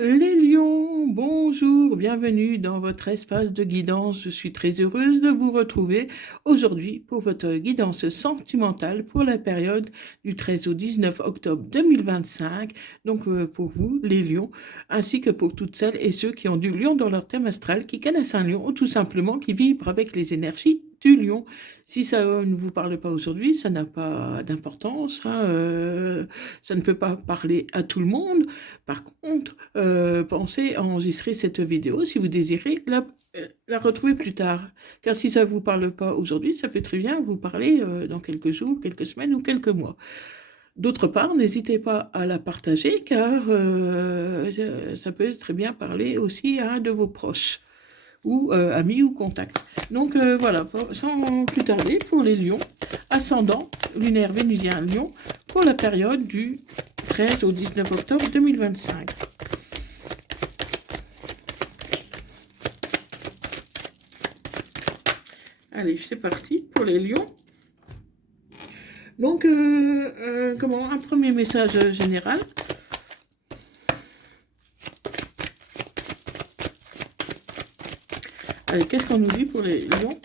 Les lions, bonjour, bienvenue dans votre espace de guidance. Je suis très heureuse de vous retrouver aujourd'hui pour votre guidance sentimentale pour la période du 13 au 19 octobre 2025. Donc pour vous, les lions, ainsi que pour toutes celles et ceux qui ont du lion dans leur thème astral, qui connaissent un lion ou tout simplement qui vibrent avec les énergies du lion. Si ça ne vous parle pas aujourd'hui, ça n'a pas d'importance, hein, ça ne peut pas parler à tout le monde. Par contre, pensez à enregistrer cette vidéo si vous désirez la retrouver plus tard. Car si ça ne vous parle pas aujourd'hui, ça peut très bien vous parler dans quelques jours, quelques semaines ou quelques mois. D'autre part, n'hésitez pas à la partager car ça peut très bien parler aussi à un de vos proches ou amis ou contacts. Donc voilà, sans plus tarder, pour les lions, ascendant lunaire vénusien lion, pour la période du 13 au 19 octobre 2025. Allez, c'est parti pour les lions. Donc, un premier message général. Allez, qu'est-ce qu'on nous dit pour les lions?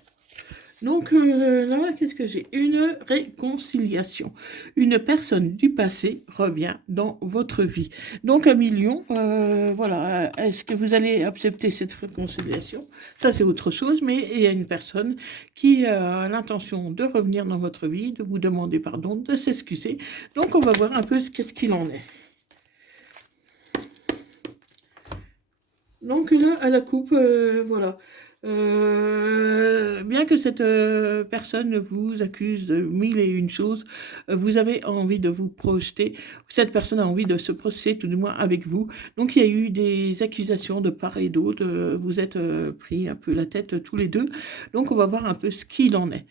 Donc là, qu'est-ce que j'ai? Une réconciliation. Une personne du passé revient dans votre vie. Donc, amis lions, voilà, est-ce que vous allez accepter cette réconciliation? Ça, c'est autre chose, mais il y a une personne qui a l'intention de revenir dans votre vie, de vous demander pardon, de s'excuser. Donc, on va voir un peu qu'est-ce qu'il en est. Donc là, à la coupe, voilà. Bien que cette personne vous accuse de mille et une choses, vous avez envie de vous projeter, cette personne a envie de se projeter tout du moins avec vous. Donc il y a eu des accusations de part et d'autre, vous êtes pris un peu la tête tous les deux. Donc on va voir un peu ce qu'il en est.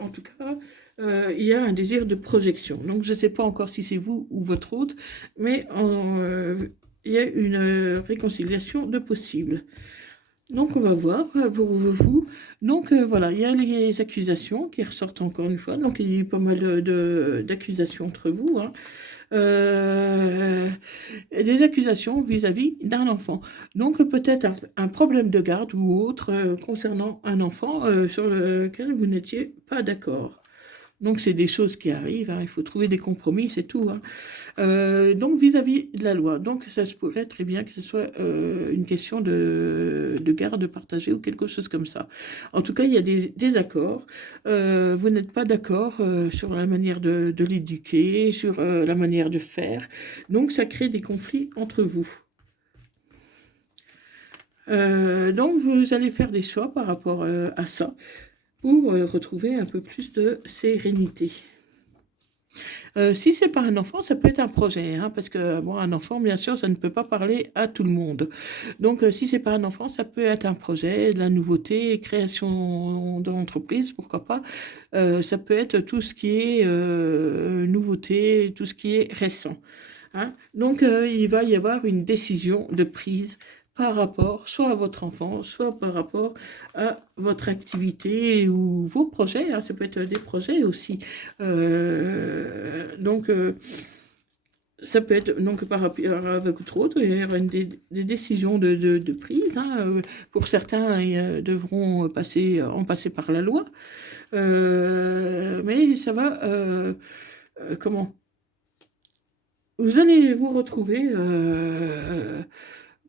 En tout cas, il y a un désir de projection. Donc je ne sais pas encore si c'est vous ou votre autre, mais il y a une réconciliation de possible. Donc on va voir pour vous. Donc voilà, il y a les accusations qui ressortent encore une fois. Donc il y a eu pas mal d'accusations entre vous. Hein. Des accusations vis-à-vis d'un enfant. Donc peut-être un problème de garde ou autre concernant un enfant sur lequel vous n'étiez pas d'accord. Donc c'est des choses qui arrivent, hein, il faut trouver des compromis, c'est tout. Hein. Donc vis-à-vis de la loi, donc ça se pourrait très bien que ce soit une question de garde partagée ou quelque chose comme ça. En tout cas, il y a des désaccords. Vous n'êtes pas d'accord sur la manière de l'éduquer, sur la manière de faire. Donc ça crée des conflits entre vous. Donc vous allez faire des choix par rapport à ça pour retrouver un peu plus de sérénité. Si c'est pas un enfant, ça peut être un projet, hein, parce que bon, un enfant, bien sûr, ça ne peut pas parler à tout le monde. Donc, si c'est pas un enfant, ça peut être un projet, de la nouveauté, création d'entreprise, pourquoi pas. Ça peut être tout ce qui est nouveauté, tout ce qui est récent. Hein. Donc, il va y avoir une décision de prise par rapport soit à votre enfant, soit par rapport à votre activité ou vos projets. Hein, ça peut être des projets aussi. Donc, ça peut être donc par rapport avec autre, il y aura des décisions de prise. Hein, pour certains, ils devront en passer par la loi. Mais ça va, comment? Vous allez vous retrouver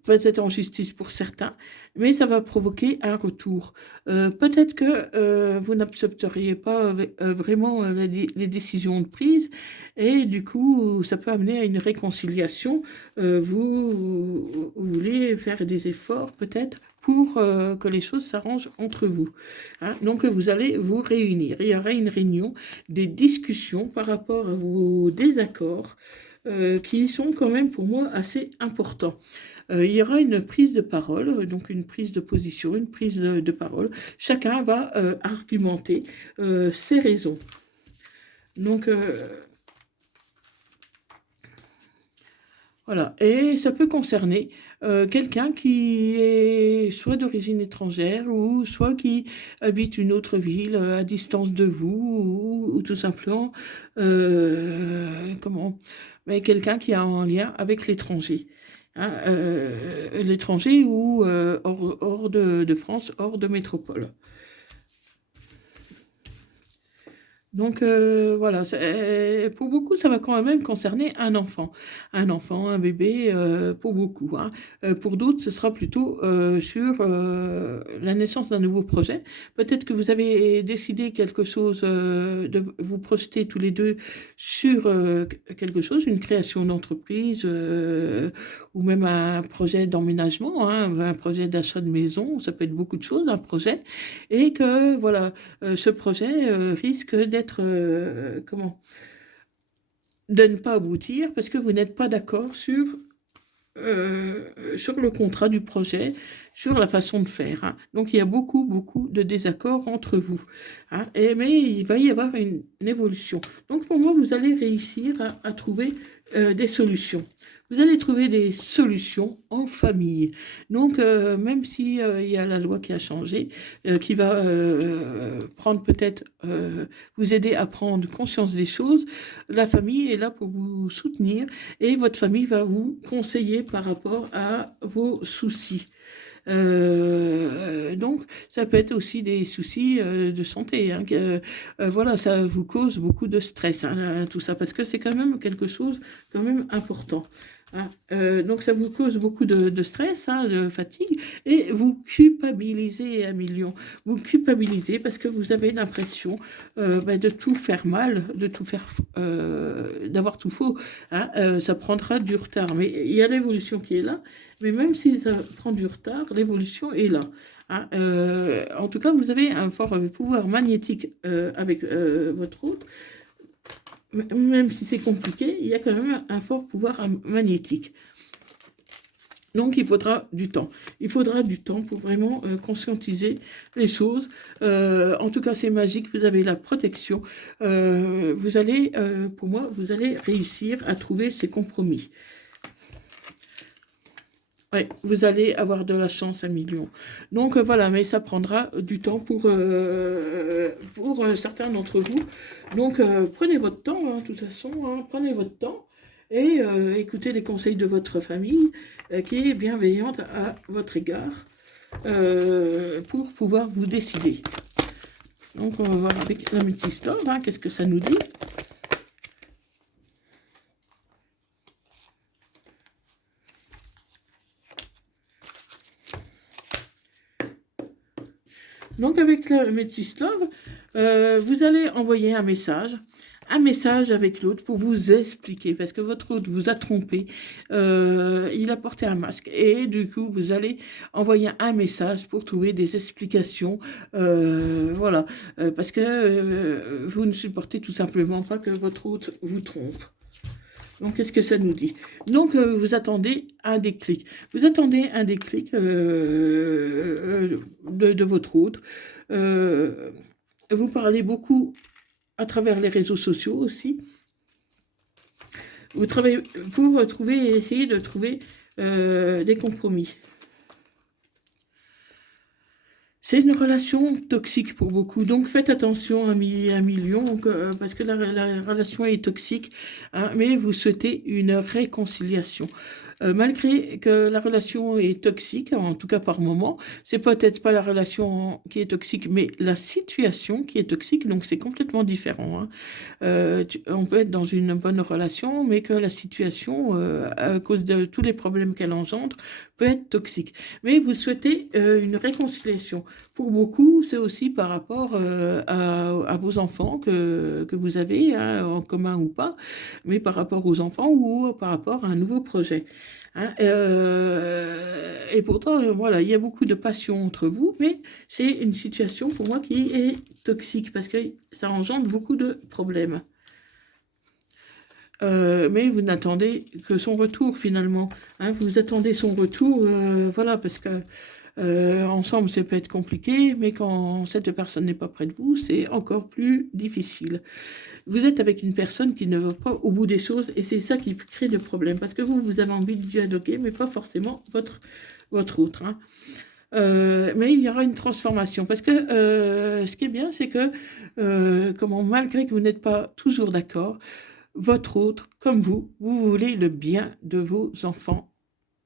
peut-être en justice pour certains, mais ça va provoquer un retour. Peut-être que vous n'accepteriez pas vraiment les décisions de prise, et du coup, ça peut amener à une réconciliation. Vous voulez faire des efforts peut-être pour que les choses s'arrangent entre vous. Hein. Donc, vous allez vous réunir. Il y aura une réunion, des discussions par rapport à vos désaccords qui sont quand même pour moi assez importants. Il y aura une prise de parole, donc une prise de position, une prise de parole. Chacun va argumenter ses raisons. Donc, voilà. Et ça peut concerner quelqu'un qui est soit d'origine étrangère ou soit qui habite une autre ville à distance de vous ou tout simplement, mais quelqu'un qui a un lien avec l'étranger. hein, l'étranger ou hors de France, hors de métropole. Donc voilà, pour beaucoup, ça va quand même concerner un enfant. Un enfant, un bébé, pour beaucoup, hein. Pour d'autres, ce sera plutôt, sur, la naissance d'un nouveau projet. Peut-être que vous avez décidé quelque chose, de vous projeter tous les 2 sur, quelque chose, une création d'entreprise, ou même un projet d'emménagement, hein, un projet d'achat de maison, ça peut être beaucoup de choses, un projet et que voilà, ce projet, risque d'être, comment? De ne pas aboutir parce que vous n'êtes pas d'accord sur le contrat du projet, sur la façon de faire, hein. Donc il y a beaucoup, beaucoup de désaccords entre vous, hein, mais il va y avoir une évolution. Donc pour moi, vous allez réussir à trouver des solutions. Vous allez trouver des solutions en famille. Donc même si il y a la loi qui a changé, qui va prendre peut-être vous aider à prendre conscience des choses, la famille est là pour vous soutenir et votre famille va vous conseiller par rapport à vos soucis. Donc, ça peut être aussi des soucis de santé, hein, voilà, ça vous cause beaucoup de stress, hein, tout ça, parce que c'est quand même quelque chose quand même important, hein. Donc, ça vous cause beaucoup de stress, hein, de fatigue, et vous culpabilisez à millions. Vous culpabilisez parce que vous avez l'impression de tout faire mal, de tout faire, d'avoir tout faux, hein. Ça prendra du retard, mais il y a l'évolution qui est là, mais même si ça prend du retard, l'évolution est là, hein. En tout cas, vous avez un fort pouvoir magnétique avec votre hôte. Même si c'est compliqué, il y a quand même un fort pouvoir magnétique. Donc, il faudra du temps. Il faudra du temps pour vraiment conscientiser les choses. En tout cas, c'est magique. Vous avez la protection. Vous allez, pour moi, vous allez réussir à trouver ces compromis. Ouais, vous allez avoir de la chance à million. Donc voilà, mais ça prendra du temps pour certains d'entre vous. Donc prenez votre temps, hein, de toute façon, hein, prenez votre temps et écoutez les conseils de votre famille qui est bienveillante à votre égard pour pouvoir vous décider. Donc on va voir avec la multistore, hein, qu'est-ce que ça nous dit. Donc avec le Métis Love, vous allez envoyer un message avec l'autre pour vous expliquer, parce que votre autre vous a trompé, il a porté un masque, et du coup, vous allez envoyer un message pour trouver des explications, voilà, parce que vous ne supportez tout simplement pas que votre autre vous trompe. Donc, qu'est-ce que ça nous dit? Donc, vous attendez un déclic. Vous attendez un déclic de votre autre. Vous parlez beaucoup à travers les réseaux sociaux aussi. Vous travaillez pour trouver et essayer de trouver des compromis. C'est une relation toxique pour beaucoup, donc faites attention à million, parce que la relation est toxique, hein, mais vous souhaitez une réconciliation. Malgré que la relation est toxique, en tout cas par moment, c'est peut-être pas la relation qui est toxique, mais la situation qui est toxique, donc c'est complètement différent, hein. On peut être dans une bonne relation, mais que la situation, à cause de tous les problèmes qu'elle engendre, peut être toxique. Mais vous souhaitez une réconciliation. Pour beaucoup, c'est aussi par rapport à vos enfants que vous avez, hein, en commun ou pas, mais par rapport aux enfants ou par rapport à un nouveau projet, hein. Et pourtant, voilà, il y a beaucoup de passion entre vous, mais c'est une situation pour moi qui est toxique parce que ça engendre beaucoup de problèmes. Mais vous n'attendez que son retour finalement, hein, vous attendez son retour, voilà, parce que ensemble, ça peut être compliqué, mais quand cette personne n'est pas près de vous, c'est encore plus difficile. Vous êtes avec une personne qui ne va pas au bout des choses, et c'est ça qui crée le problème, parce que vous avez envie de dialoguer, mais pas forcément votre autre, hein. Mais il y aura une transformation, parce que ce qui est bien, c'est que malgré que vous n'êtes pas toujours d'accord, votre autre, comme vous voulez le bien de vos enfants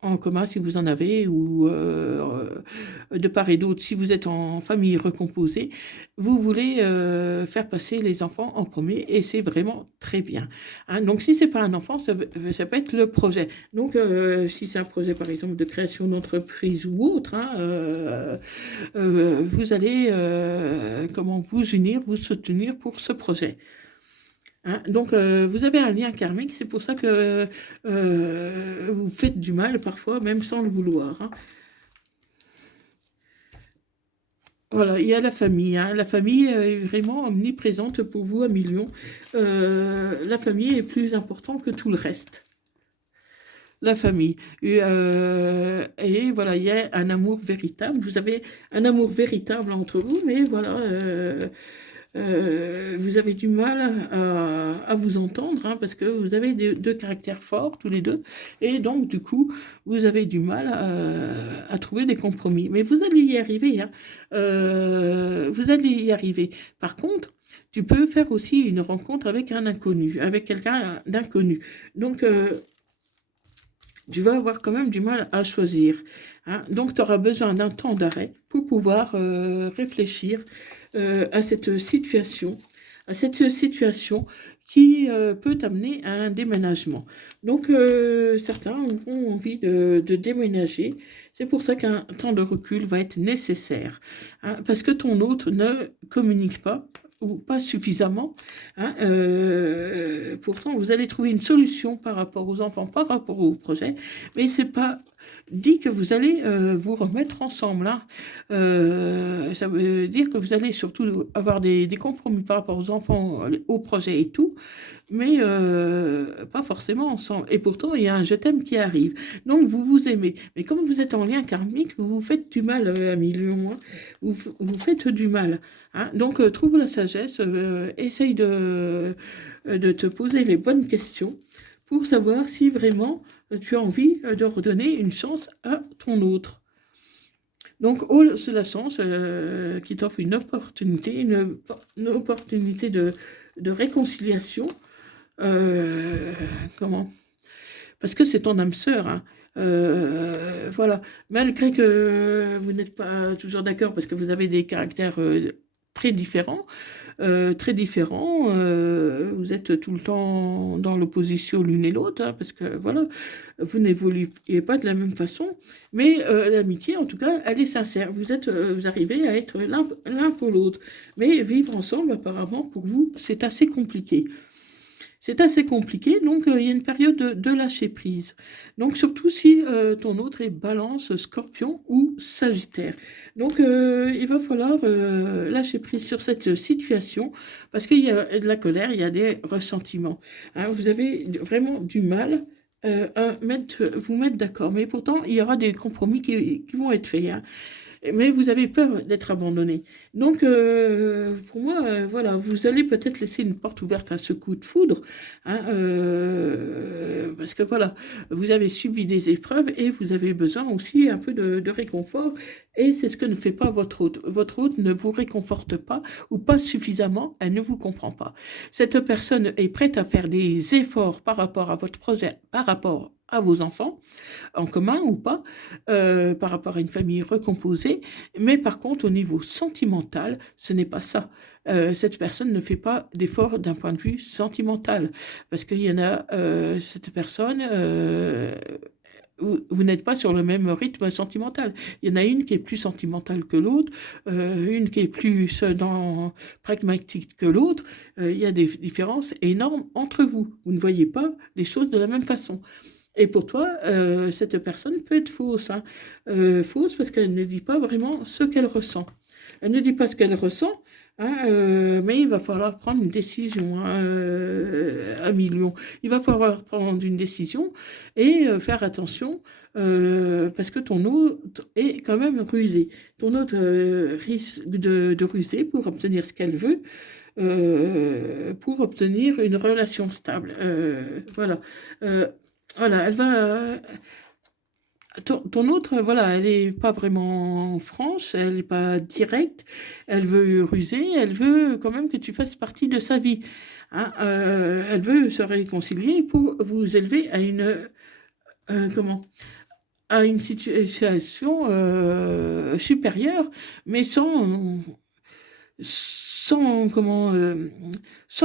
en commun si vous en avez, ou de part et d'autre, si vous êtes en famille recomposée, vous voulez faire passer les enfants en premier et c'est vraiment très bien. Hein. Donc, si c'est pas un enfant, ça peut être le projet. Donc, si c'est un projet, par exemple, de création d'entreprise ou autre, hein, vous allez comment vous unir, vous soutenir pour ce projet. Hein. Donc, vous avez un lien karmique, c'est pour ça que vous faites du mal parfois, même sans le vouloir. Hein. Voilà, il y a la famille. Hein. La famille est vraiment omniprésente pour vous à millions. La famille est plus importante que tout le reste. La famille. Et voilà, il y a un amour véritable. Vous avez un amour véritable entre vous, mais voilà, vous avez du mal à vous entendre, hein, parce que vous avez deux caractères forts, tous les deux, et donc du coup, vous avez du mal à trouver des compromis. Mais vous allez y arriver, hein. Vous allez y arriver. Par contre, tu peux faire aussi une rencontre avec un inconnu, avec quelqu'un d'inconnu. Donc, tu vas avoir quand même du mal à choisir. Hein. Donc, tu auras besoin d'un temps d'arrêt pour pouvoir réfléchir à cette situation, qui peut t'amener à un déménagement. Donc, certains ont envie de déménager. C'est pour ça qu'un temps de recul va être nécessaire. Hein, parce que ton hôte ne communique pas ou pas suffisamment. Hein, pourtant, vous allez trouver une solution par rapport aux enfants, par rapport au projet, mais c'est pas dit que vous allez vous remettre ensemble. Hein. Ça veut dire que vous allez surtout avoir des compromis par rapport aux enfants, au projet et tout, mais pas forcément ensemble. Et pourtant, il y a un je t'aime qui arrive. Donc, vous vous aimez. Mais comme vous êtes en lien karmique, vous vous faites du mal, à million. Hein. Vous faites du mal. Hein. Donc, trouve la sagesse, essaye de te poser les bonnes questions pour savoir si vraiment tu as envie de redonner une chance à ton autre. Donc, c'est la chance qui t'offre une opportunité, une opportunité de réconciliation. Comment? Parce que c'est ton âme sœur. Hein. Voilà. Malgré que vous n'êtes pas toujours d'accord parce que vous avez des caractères très différents, vous êtes tout le temps dans l'opposition l'une et l'autre, hein, parce que voilà, vous n'évoluez pas de la même façon, mais l'amitié, en tout cas, elle est sincère. Vous arrivez à être l'un pour l'autre, mais vivre ensemble, apparemment, pour vous, c'est assez compliqué. C'est assez compliqué, donc il y a une période de lâcher prise. Donc surtout si ton autre est Balance, Scorpion ou Sagittaire. Donc il va falloir lâcher prise sur cette situation parce qu'il y a de la colère, il y a des ressentiments. Hein. Vous avez vraiment du mal à vous mettre d'accord, mais pourtant il y aura des compromis qui vont être faits. Hein. Mais vous avez peur d'être abandonné. Donc, pour moi, voilà, vous allez peut-être laisser une porte ouverte à ce coup de foudre, hein, parce que voilà, vous avez subi des épreuves et vous avez besoin aussi un peu de réconfort. Et c'est ce que ne fait pas votre hôte. Votre hôte ne vous réconforte pas ou pas suffisamment, elle ne vous comprend pas. Cette personne est prête à faire des efforts par rapport à votre projet, par rapport à vos enfants, en commun ou pas, par rapport à une famille recomposée, mais par contre, au niveau sentimental, ce n'est pas ça. Cette personne ne fait pas d'effort d'un point de vue sentimental, parce qu'il y en a, cette personne, vous n'êtes pas sur le même rythme sentimental. Il y en a une qui est plus sentimentale que l'autre, une qui est plus pragmatique que l'autre. Il y a des différences énormes entre vous. Vous ne voyez pas les choses de la même façon. Et pour toi, cette personne peut être fausse. Hein. Fausse parce qu'elle ne dit pas vraiment ce qu'elle ressent. Elle ne dit pas ce qu'elle ressent, hein, mais il va falloir prendre une décision, hein, à millions. Il va falloir prendre une décision et faire attention parce que ton autre est quand même rusé. Ton autre risque de ruser pour obtenir ce qu'elle veut. Pour obtenir une relation stable. Voilà. Voilà, elle va. Ton autre, voilà, elle n'est pas vraiment franche, elle n'est pas directe, elle veut ruser, elle veut quand même que tu fasses partie de sa vie. Hein, elle veut se réconcilier pour vous élever à une. Comment? à une situation supérieure, mais sans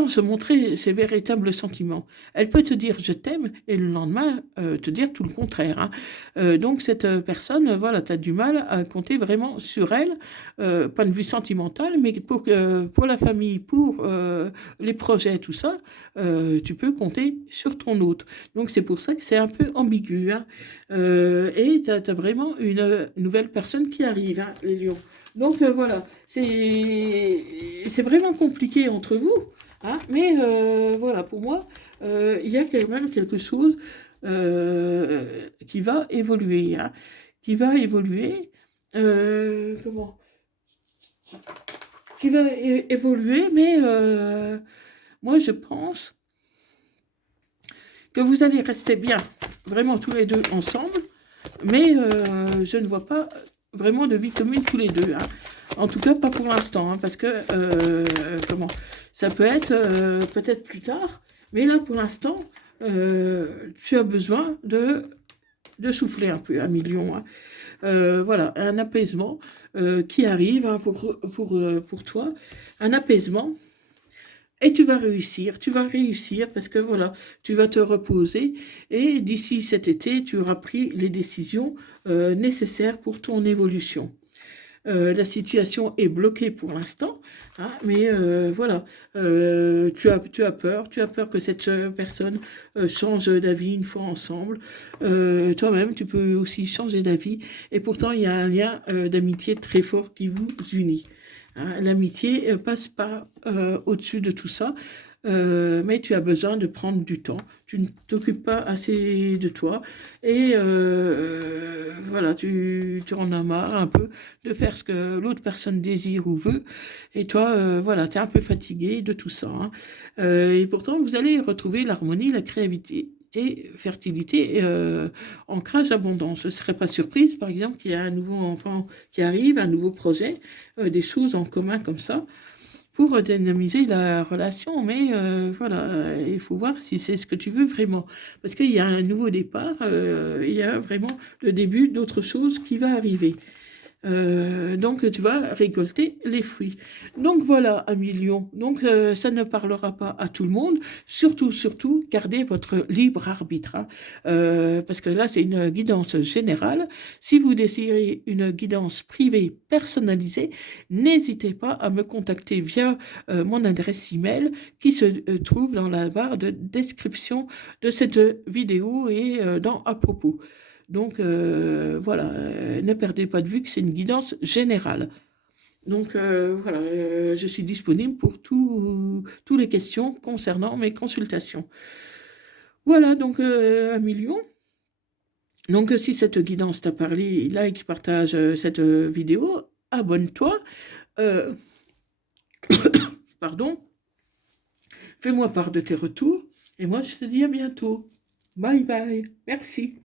se montrer ses véritables sentiments. Elle peut te dire je t'aime et le lendemain te dire tout le contraire, hein. Donc cette personne, voilà, tu as du mal à compter vraiment sur elle, point de vue sentimental, mais pour la famille, pour les projets, tout ça, tu peux compter sur ton autre. Donc c'est pour ça que c'est un peu ambigu, hein. Et tu as vraiment une nouvelle personne qui arrive, hein, les lions. Donc voilà, c'est vraiment compliqué entre vous, hein, mais voilà, pour moi, il y a quand même quelque chose qui va évoluer, hein, qui va évoluer, comment? Qui va évoluer, mais moi je pense que vous allez rester bien, vraiment tous les deux ensemble, mais je ne vois pas vraiment de vie commune tous les deux, hein. En tout cas, pas pour l'instant, hein, parce que, ça peut être peut-être plus tard, mais là, pour l'instant, tu as besoin de souffler un peu, un million, hein. Voilà, un apaisement qui arrive, hein, pour toi, un apaisement. Et tu vas réussir parce que voilà, tu vas te reposer et d'ici cet été, tu auras pris les décisions nécessaires pour ton évolution. La situation est bloquée pour l'instant, hein, mais voilà, tu as peur que cette personne change d'avis une fois ensemble. Toi-même, tu peux aussi changer d'avis, et pourtant, il y a un lien d'amitié très fort qui vous unit, hein. L'amitié passe pas au-dessus de tout ça, mais tu as besoin de prendre du temps. Tu ne t'occupes pas assez de toi et voilà, tu en as marre un peu de faire ce que l'autre personne désire ou veut. Et toi, voilà, tu es un peu fatigué de tout ça, hein. Et pourtant, vous allez retrouver l'harmonie, la créativité, fertilité, ancrage, abondance. Je ne serais pas surprise, par exemple, qu'il y a un nouveau enfant qui arrive, un nouveau projet, des choses en commun comme ça, pour dynamiser la relation. Mais voilà, il faut voir si c'est ce que tu veux vraiment. Parce qu'il y a un nouveau départ, il y a vraiment le début d'autre chose qui va arriver. Donc tu vas récolter les fruits. Donc voilà, un million. Donc ça ne parlera pas à tout le monde. Surtout, surtout, gardez votre libre arbitre, hein. Parce que là, c'est une guidance générale. Si vous désirez une guidance privée personnalisée, n'hésitez pas à me contacter via mon adresse email qui se trouve dans la barre de description de cette vidéo et dans à propos. Donc voilà, ne perdez pas de vue que c'est une guidance générale. Donc voilà, je suis disponible pour toutes les questions concernant mes consultations. Voilà, donc un million. Donc si cette guidance t'a parlé, like, partage cette vidéo, abonne-toi. Euh, pardon, fais-moi part de tes retours. Et moi, je te dis à bientôt. Bye bye. Merci.